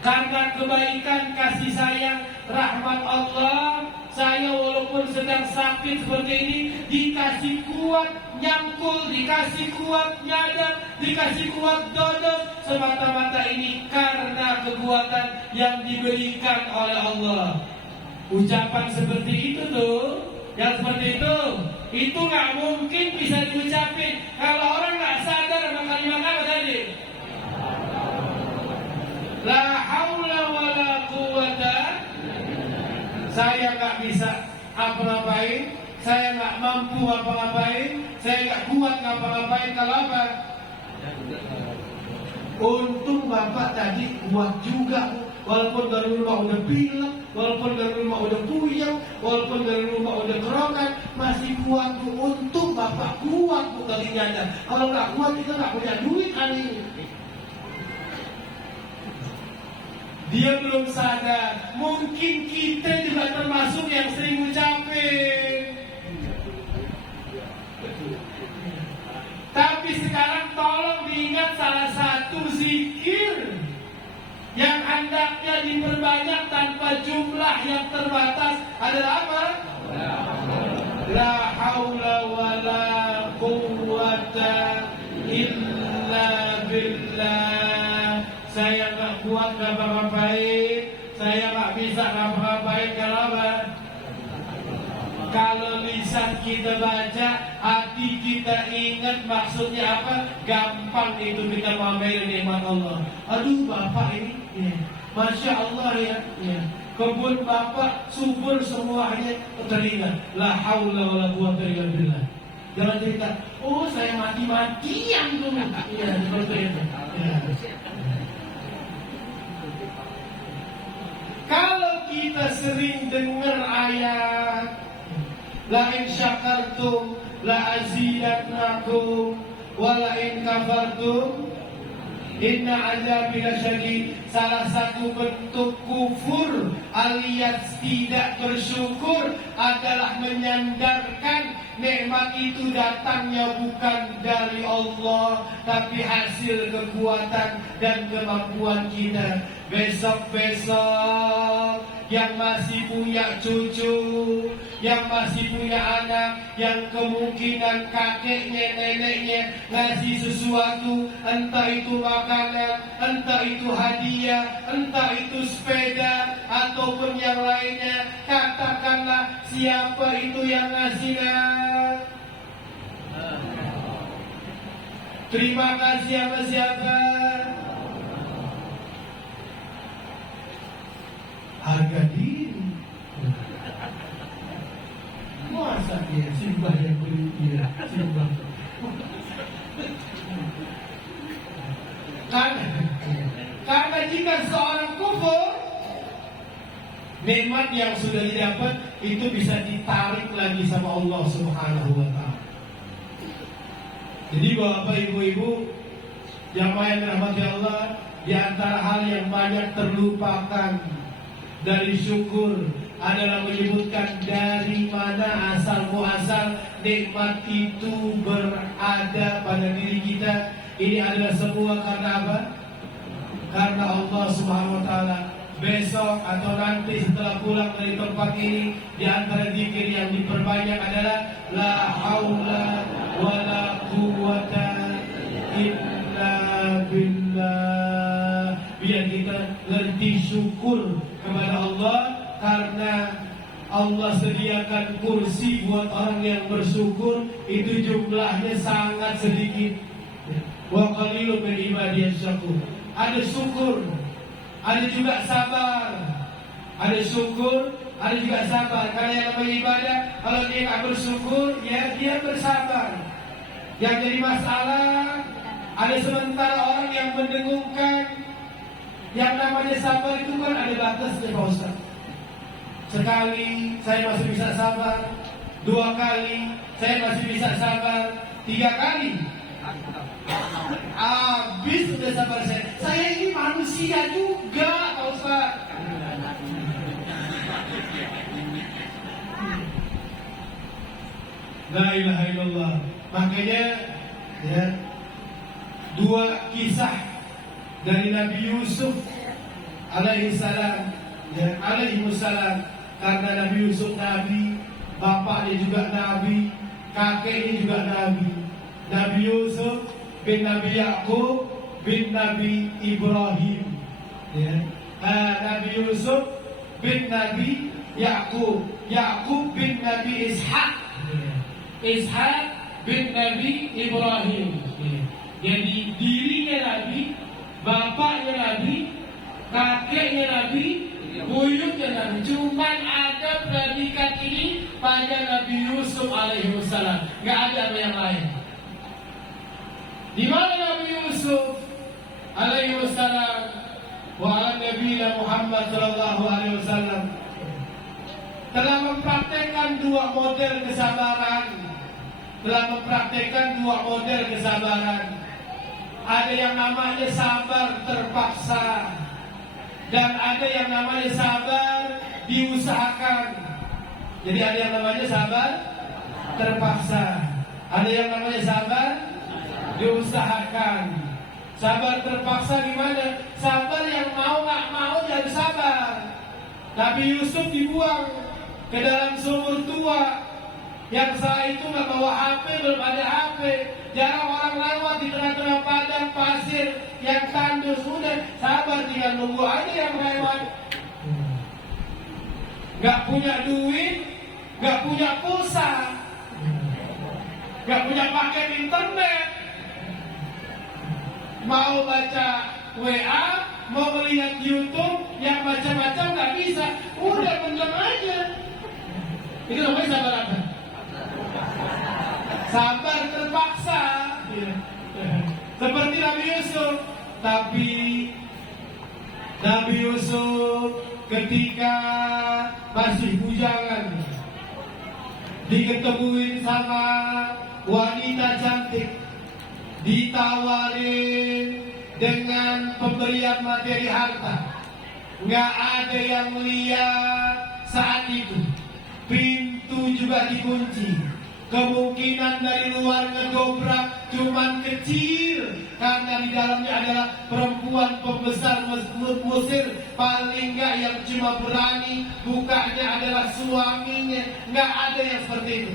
Karena kebaikan, kasih sayang, rahmat Allah, saya walaupun sedang sakit seperti ini, dikasih kuat nyangkul, dikasih kuat nyadar, dikasih kuat dodot, semata-mata ini karena kekuatan yang diberikan oleh Allah. Ucapan seperti itu tuh, yang seperti itu nggak mungkin bisa diucapin kalau orang nggak sadar sama kalimat apa tadi. La haula wala quwata. Saya nggak bisa apa-apain, saya nggak mampu apa-apain, saya nggak kuat ngapa-ngapain. Kalau apa? Untung Bapak tadi kuat juga, walaupun dari rumah udah pilek, walaupun dari rumah udah puyeng, walaupun dari rumah udah kerokan, masih kuat Bu. Untung Bapak kuat Bu kali nyadar. Kalau nggak kuat kita nggak punya duit kali ini. Dia belum sadar. Mungkin kita juga termasuk yang sering ucapin. Tapi sekarang tolong diingat salah satu zikir yang hendaknya diperbanyak tanpa jumlah yang terbatas adalah apa? La haula wala quwwata illa billah. Saya nggak kuat ngapa-ngapain, saya nggak bisa ngapa-ngapain. Kalau apa? Kalau lisan kita baca, hati kita ingat maksudnya apa, gampang itu kita pamerin nikmat Allah. Aduh Bapak ini, ya, Masya Allah ya, kebun Bapak subur semuanya teringat. La haula wala quwwata illa billah. Jangan cerita, oh saya mati-matian dulu. Iya, seperti itu. Ya. Kalau kita sering dengar ayat la in syakartum la azidannakum wa la in kafartum inna azabi lasyadid, salah satu bentuk kufur alias tidak bersyukur adalah menyandarkan nikmat itu datangnya bukan dari Allah, tapi hasil kekuatan dan kemampuan kita. Besok-besok yang masih punya cucu, yang masih punya anak, yang kemungkinan kakeknya, neneknya ngasih sesuatu, entah itu makanan, entah itu hadiah, entah itu sepeda, ataupun yang lainnya. Katakanlah siapa itu yang ngasih, nak? Terima kasih sama siapa? Harga diri. Masa dia simbah yang beri dia simbah. Karena jika seorang kufur, nikmat yang sudah didapat itu bisa ditarik lagi sama Allah Subhanahu wa Ta'ala. Jadi Bapak Ibu-ibu yang dirahmati Allah, di antara hal yang banyak terlupakan dari syukur adalah menyebutkan dari mana asal muasal nikmat itu berada pada diri kita. Ini adalah semua karena apa? Karena Allah Subhanahu wa Ta'ala. Besok atau nanti setelah pulang dari tempat ini, di antara zikir yang diperbanyak adalah la haula wala quwwata illa billah. Biar kita lebih syukur kepada Allah karena Allah sediakan kursi buat orang yang bersyukur, itu jumlahnya sangat sedikit. Wa qalilun min ibadiyas syakur. Ada syukur, ada juga sabar. Ada syukur, ada juga sabar. Karena yang namanya ibadah, kalau dia tak bersyukur, ya dia bersabar. Yang jadi masalah, ada sementara orang yang mendengungkan. Yang namanya sabar itu kan ada batasnya Pak Ustaz. Sekali saya masih bisa sabar, 2 kali saya masih bisa sabar, 3 kali habis sudah sabar saya. Saya ini manusia juga Pak Ustaz. La ilaha illallah. Makanya ya, dua kisah dari Nabi Yusuf alaihissalam, ya, alaihissalam, karena Nabi Yusuf nabi, bapaknya juga nabi, kakeknya juga nabi. Nabi Yusuf bin Nabi Yakub bin Nabi Ibrahim, ya. Nabi Yusuf bin Nabi Yakub, Yakub bin Nabi Ishak, Ishak bin Nabi Ibrahim. Jadi dirinya Nabi, bapaknya Nabi, kakeknya Nabi, buyutnya Nabi. Cuman ada predikat ini pada Nabi Yusuf alaihissalam, nggak ada yang lain. Di mana Nabi Yusuf alaihissalam wa ala nabiyina Muhammad sallallahu alaihi wasallam telah mempraktekkan dua model kesabaran. Ada yang namanya sabar terpaksa, dan ada yang namanya sabar diusahakan. Jadi ada yang namanya sabar terpaksa, ada yang namanya sabar diusahakan. Sabar terpaksa gimana? Sabar yang mau nggak mau jadi sabar. Nabi Yusuf dibuang ke dalam sumur tua, yang saat itu nggak bawa HP, belum ada HP, jarang orang lewat di tengah-tengah padang pasir yang tandus. Udah sabar, tinggal nunggu aja yang lewat. Nggak punya duit, nggak punya pulsa, nggak punya paket internet, mau baca WA, mau melihat YouTube yang macam-macam nggak bisa. Udah pendam aja. Itu namanya sabar apa? Sabar terpaksa. Seperti Nabi Yusuf. Tapi Nabi Yusuf ketika masih bujangan diketemuin sama wanita cantik, ditawarin dengan pemberian materi harta, nggak ada yang lihat saat itu. Pintu juga dikunci. Kemungkinan dari luar ngedobrak cuman kecil, karena di dalamnya adalah perempuan pembesar Mesir. Paling nggak yang cuma berani bukanya adalah suaminya. Nggak ada yang seperti itu.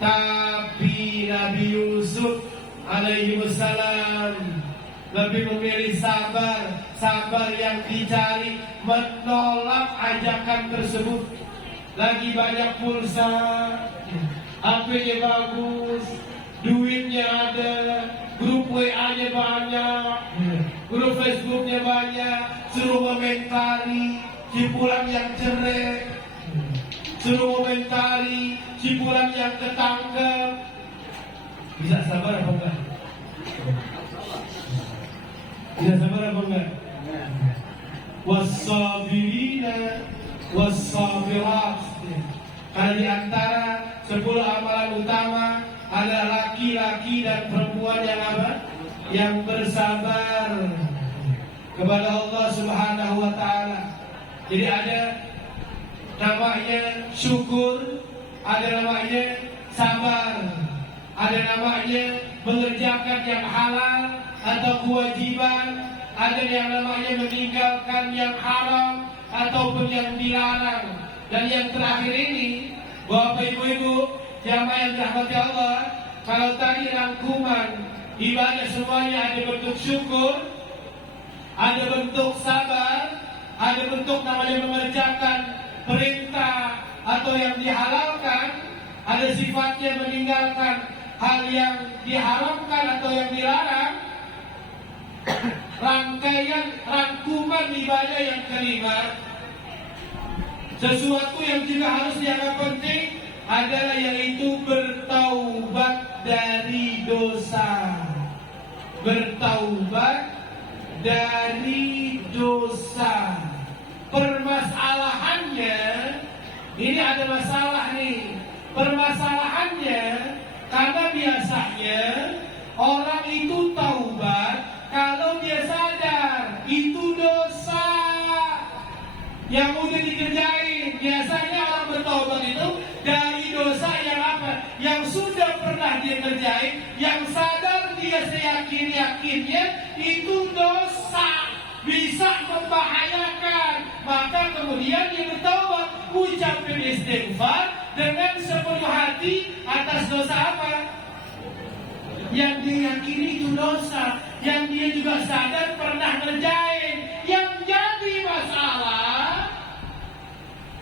Tapi Nabi Yusuf alaihi wassalam lebih memilih sabar. Sabar yang dicari menolak ajakan tersebut. Lagi banyak pulsa, HP-nya bagus, duitnya ada, grup WA-nya banyak, grup Facebook-nya banyak, suruh komentari cipulan yang cerai, suruh komentari cipulan yang ketangkep. Bisa sabar apa enggak? Bisa sabar apa enggak? Wassabirina wassabirat. Karena di antara 10 amalan utama ada laki-laki dan perempuan yang apa? Yang bersabar kepada Allah Subhanahu wa taala. Jadi ada namanya syukur, ada namanya sabar, ada namanya mengerjakan yang halal atau kewajiban, ada yang namanya meninggalkan yang haram ataupun yang dilarang. Dan yang terakhir ini, Bapak Ibu-ibu jamaah yang dirahmati Allah, kalau tadi rangkuman ibadah semuanya ada bentuk syukur, ada bentuk sabar, ada bentuk namanya mengerjakan perintah atau yang dihalalkan, ada sifatnya meninggalkan hal yang diharamkan atau yang dilarang. Rangkuman ibadah yang kelima, sesuatu yang juga harus dianggap penting adalah yaitu bertaubat dari dosa. Bertaubat dari dosa. Permasalahannya, ini ada masalah nih. Permasalahannya, karena biasanya orang itu taubat kalau dia sadar itu dosa yang udah dikerjain. Biasanya orang bertobat itu dari dosa yang apa? Yang dia kerjain, yang sadar dia seyakin-yakinnya itu dosa, bisa membahayakan. Maka kemudian dia bertaubat, ucapkan istighfar dengan sepenuh hati atas dosa apa? Yang dia yakini itu dosa, yang dia juga sadar pernah ngerjain. Yang jadi masalah,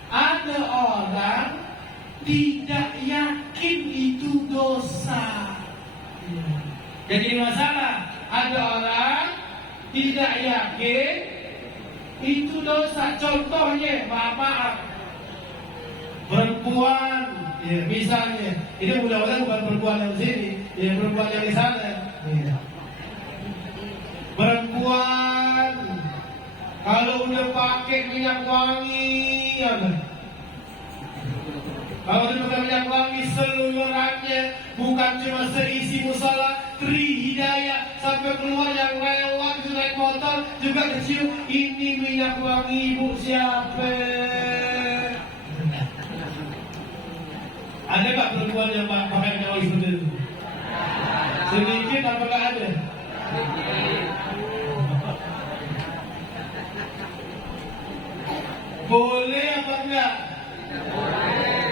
ada orang tidak yakin itu dosa. Jadi masalah, ada orang tidak yakin itu dosa. Contohnya, maaf, perempuan, ya, misalnya, ini mudah-mudahan bukan perempuan yang di sini, ya, perempuan yang di sana. Ya. Perempuan kalau udah pakai minyak wangi, apa? Kalau udah pakai minyak wangi seluruhannya, bukan cuma seisi musola, Tri Hidayah sampai keluar yang lewat itu naik motor juga kecium, ini minyak wangi ibu siapa? Ada nggak perempuan yang pakai minyak wangi seperti itu? Sedikit apa nggak ada? Boleh apa enggak? Boleh.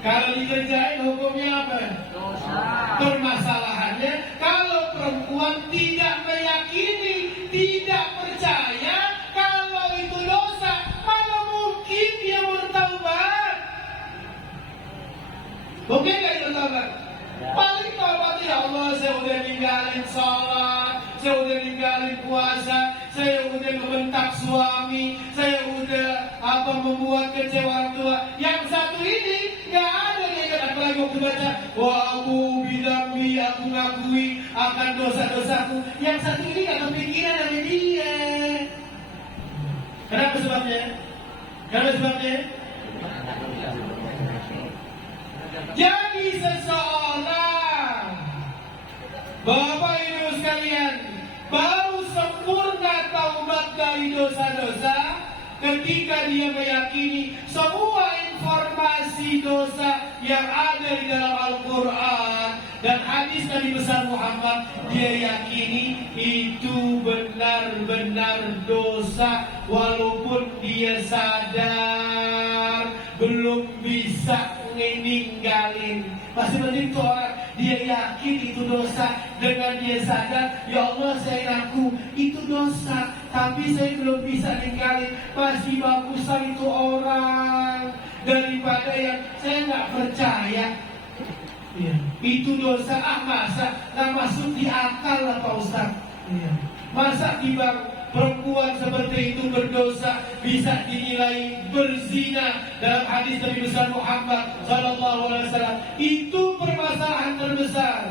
Kalau dikerjain hukumnya apa? Dosa. Permasalahannya kalau perempuan tidak meyakini, tidak percaya kalau itu dosa, mana mungkin dia bertaubat? Mungkin nggak dia bertaubat? Paling taubat, ya Allah, saya udah ninggalin sholat, saya udah ninggalin puasa, saya udah membentak suami, saya udah membuat kecewa orang tua. Yang satu ini nggak ada yang ingat, apalagi waktu baca wa aku bidambi, aku ngakui akan dosa-dosaku. Yang satu ini nggak kepikiran dari dia. Kenapa sebabnya? Kenapa sebabnya? Jadi seseorang, Bapak Ibu sekalian, baru sempurna taubat dari dosa-dosa ketika dia meyakini semua informasi dosa yang ada di dalam Al-Quran dan hadis Nabi besar Muhammad, dia yakini itu benar-benar dosa, walaupun dia sadar belum bisa ninggalin. Masih mending tuh orang dia yakin itu dosa, dengan dia sadar, ya Allah saya ngaku itu dosa, tapi saya belum bisa ninggalin. Masih bagusan itu orang daripada yang saya nggak percaya. Ya. Itu dosa, masa nggak masuk di akal lah Pak Ustaz. Ya. Masa tiba perempuan seperti itu berdosa bisa dinilai berzina dalam hadis Nabi besar Muhammad sallallahu alaihi wasallam. Itu permasalahan terbesar.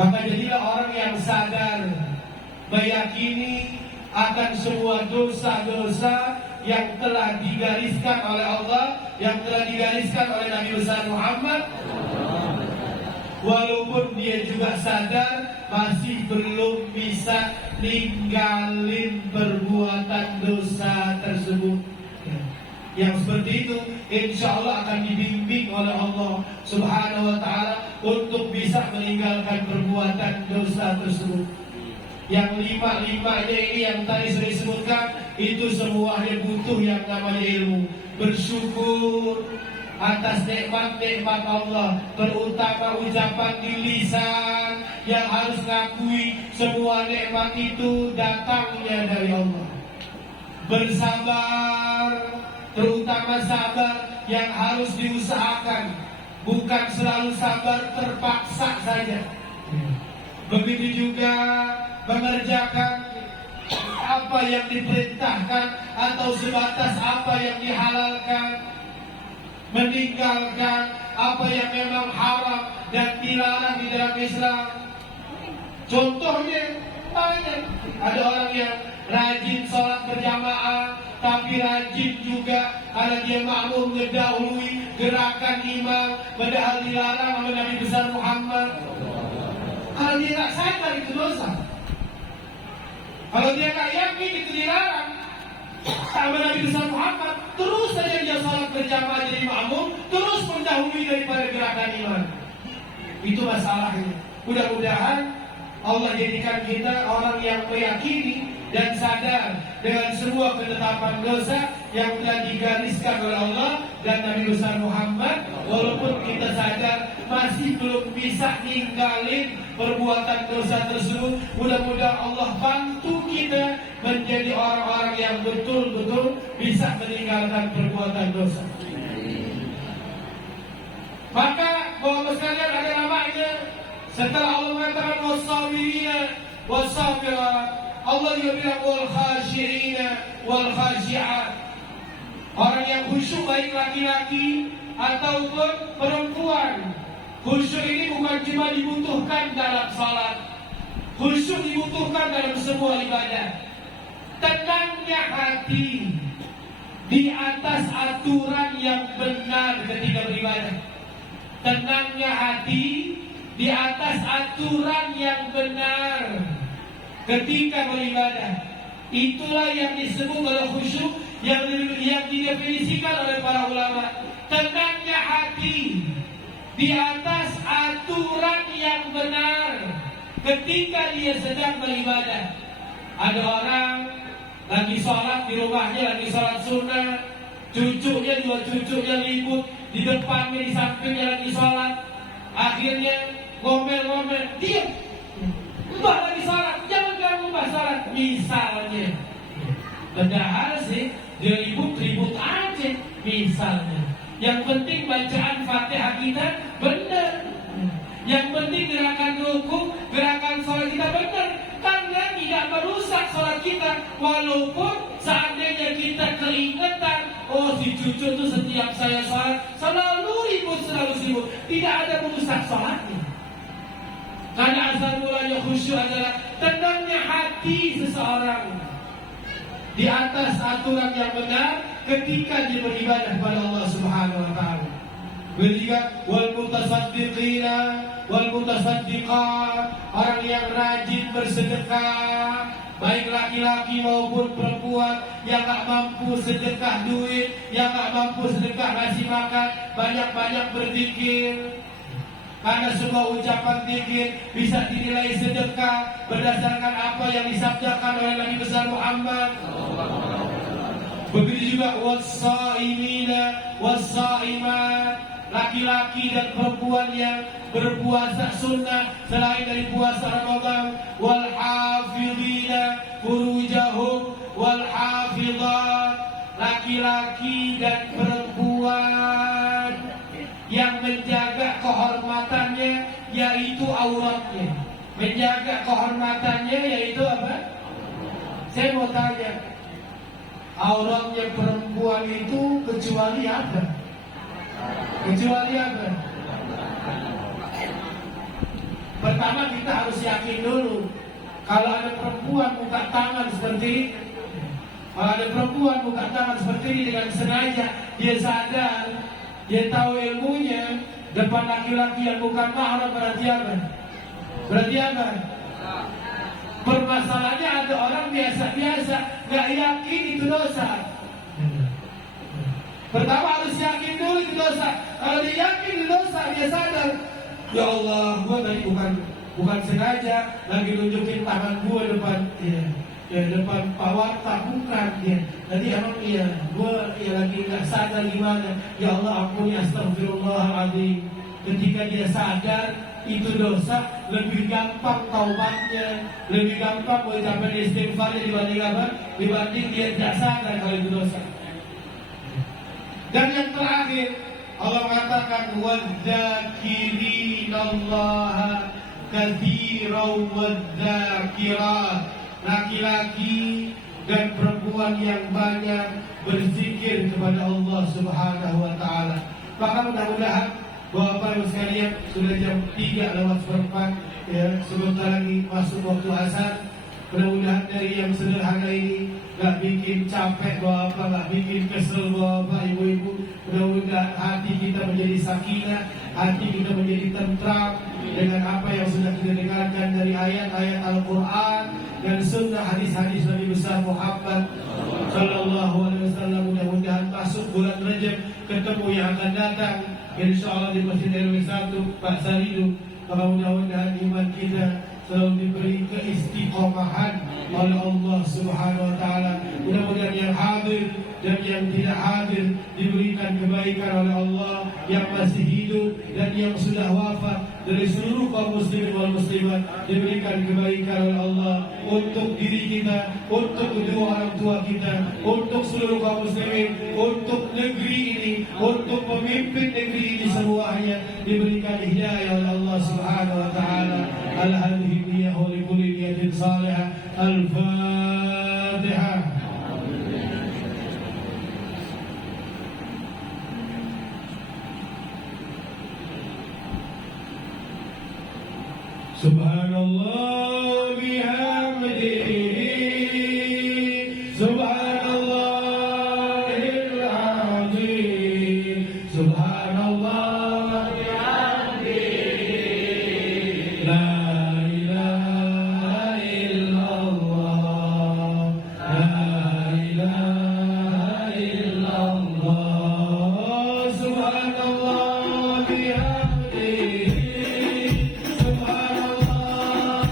Maka jadilah orang yang sadar, meyakini akan semua dosa-dosa yang telah digariskan oleh Allah, yang telah digariskan oleh Nabi besar Muhammad. Walaupun dia juga sadar masih belum bisa ninggalin perbuatan dosa tersebut. Yang seperti itu insya Allah akan dibimbing oleh Allah Subhanahu wa ta'ala untuk bisa meninggalkan perbuatan dosa tersebut. Yang lima-limanya ini yang tadi saya sebutkan, itu semuanya butuh yang namanya ilmu. Bersyukur atas nikmat-nikmat Allah, terutama ucapan di lisan yang harus ngakui semua nikmat itu datangnya dari Allah. Bersabar, terutama sabar yang harus diusahakan, bukan selalu sabar terpaksa saja. Begitu juga mengerjakan apa yang diperintahkan atau sebatas apa yang dihalalkan, meninggalkan apa yang memang haram dan dilarang di dalam Islam. Contohnya banyak. Ada orang yang rajin sholat berjamaah, tapi rajin juga karena dia makmum mendahului gerakan imam, padahal dilarang oleh Nabi besar Muhammad. Kalau dia tak sadar itu dosa. Kalau dia tak yakin itu dilarang sama Nabi besar Muhammad, terus saja dia sholat berjamaah jadi makmum, terus mendahului daripada gerakan imam. Itu masalahnya. Mudah-mudahan Allah jadikan kita orang yang meyakini dan sadar dengan semua ketetapan dosa yang telah digariskan oleh Allah dan Nabi besar Muhammad. Walaupun kita sadar masih belum bisa ninggalin perbuatan dosa tersebut, mudah-mudahan Allah bantu kita menjadi orang-orang yang betul-betul bisa meninggalkan perbuatan dosa. Maka bahwa sekalian ada namanya. Setelah Allah mengatakan wasabirina wasabirat, Allah juga bilang wal khashi'ina wal khashi'at. Orang yang khusyuk baik laki-laki ataupun perempuan. Khusyuk ini bukan cuma dibutuhkan dalam salat. Khusyuk dibutuhkan dalam semua ibadah. Tenangnya hati di atas aturan yang benar ketika beribadah. Tenangnya hati di atas aturan yang benar ketika beribadah. Itulah yang disebut oleh khusyuk yang didefinisikan oleh para ulama. Tenangnya hati di atas aturan yang benar ketika dia sedang beribadah. Ada orang lagi sholat di rumahnya, lagi sholat sunnah, cucunya ribut di depannya, di sampingnya lagi sholat. Akhirnya ngomel-ngomel, diam, mbak lagi sholat, jangan ganggu mbak sholat, misalnya. Padahal sih dia ribut aja, misalnya. Yang penting bacaan Fatihah kita benar. Yang penting gerakan ruku, gerakan sholat kita benar. Karena tidak merusak sholat kita. Walaupun seandainya kita keingetan, oh si cucu itu setiap saya sholat selalu ribut. Tidak ada merusak sholatnya. Karena asal mulanya khusyuk adalah tenangnya hati seseorang di atas aturan yang benar ketika dia beribadah kepada Allah Subhanahu wa taala. Ketiga, wal mutasaddiqina wal mutasaddiqat, orang yang rajin bersedekah, baik laki-laki maupun perempuan yang tak mampu sedekah duit, yang tak mampu sedekah ngasih makan, banyak-banyak berzikir. Karena semua ucapan zikir bisa dinilai sedekah berdasarkan apa yang disabdakan oleh Nabi besar Muhammad. Begitu juga was-saimina was-saimat, laki-laki dan perempuan yang berpuasa sunnah selain dari puasa Ramadan. Wal hafidhina furujahum wal hafidhat, laki-laki dan perempuan yang menjaga kehormatannya yaitu auratnya. Menjaga kehormatannya yaitu apa? Saya mau tanya, auratnya perempuan itu kecuali apa? Kecuali apa? Pertama kita harus yakin dulu, kalau ada perempuan buka tangan seperti ini, kalau ada perempuan buka tangan seperti ini dengan sengaja, dia sadar, dia tahu ilmunya, depan laki-laki yang bukan mahram, berarti apa? Berarti apa? Permasalahannya ada orang biasa-biasa gak yakin itu dosa. Pertama harus yakin dulu itu dosa. Kalau dia yakin itu dosa, dia sadar, ya Allah, gua tadi bukan sengaja lagi nunjukin tangan gua depan depan Pak Warta, bukan ya. Tadi emang gua lagi nggak sadar gimana. Ya Allah ampuni, astagfirullahaladzim. Ketika dia sadar itu dosa, lebih gampang taubatnya, lebih gampang mengucapkan istighfarnya dibanding apa? Dibanding dia tidak sadar kalau itu dosa. Dan yang terakhir, Allah mengatakan wadzakirinallaha katsiran wadzakirat, laki-laki dan perempuan yang banyak berzikir kepada Allah Subhanahu wa taala. Maka mudah-mudahan Bapak Ibu sekalian, sudah jam 3:04 ya, sebentar lagi masuk waktu asar. Mudah-mudahan dari yang sederhana ini gak bikin capek Bapak, gak bikin kesel Bapak Ibu-ibu. Mudah-mudahan hati kita menjadi sakinah, hati kita menjadi tentram dengan apa yang sudah kita dengarkan dari ayat-ayat Al-Quran dan sunnah hadis-hadis Nabi besar Muhammad Sallallahu Alaihi Wasallam. Mudah-mudahan masuk bulan Rajab, ketemu yang akan datang, insya Allah di Masjid RW 1 Pak Saridu maka mudah-mudahan iman kita selalu diberi keistiqomahan oleh Allah Subhanahu wa taala. Mudah-mudahan yang hadir dan yang tidak hadir diberikan kebaikan oleh Allah, yang masih hidup dan yang sudah wafat dari seluruh kaum muslimin wal muslimat diberikan kebaikan oleh Allah untuk diri kita, untuk kedua orang tua kita, untuk seluruh kaum muslimin, untuk negeri ini, untuk pemimpin negeri ini semuanya diberikan hidayah oleh Allah Subhanahu wa taala. Alhamdulillah wa li kulli niyatin salihah. Al-Fatihah. Subhanallah bihamdihi, subhanallahil azim, subhanallah bihamdihi, la ilaha illallah, la ilaha illallah, subhanallah bihamdihi, subhanallah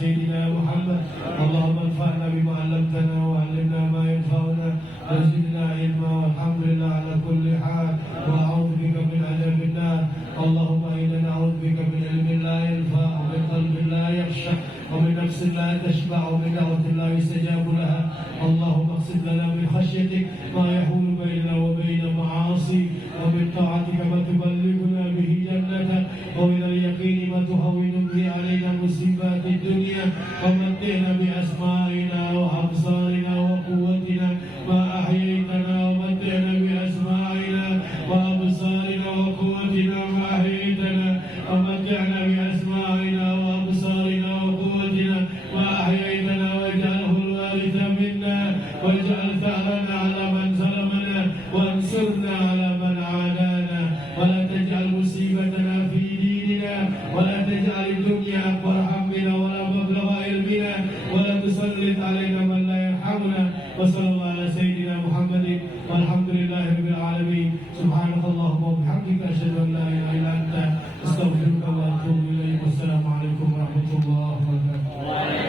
سيدنا محمد. اللهم انفعنا بما علمتنا وعلمنا ما ينفعنا وزدنا علما والحمد لله على كل حال وأعوذ بك من عذاب النار. اللهم إنا نعوذ بك من علم لا ينفع ومن قلب لا يخشع ومن نفس لا تشبع ومن دعوة لا يستجاب لها. اللهم اقسم لنا من خشيتك ما يحول بيننا وبين معاصيك ومن طاعتك ما تبلغنا به جنتك ومن اليقين ما تهون به علينا مصيبات الدنيا ومتعنا بأسمائنا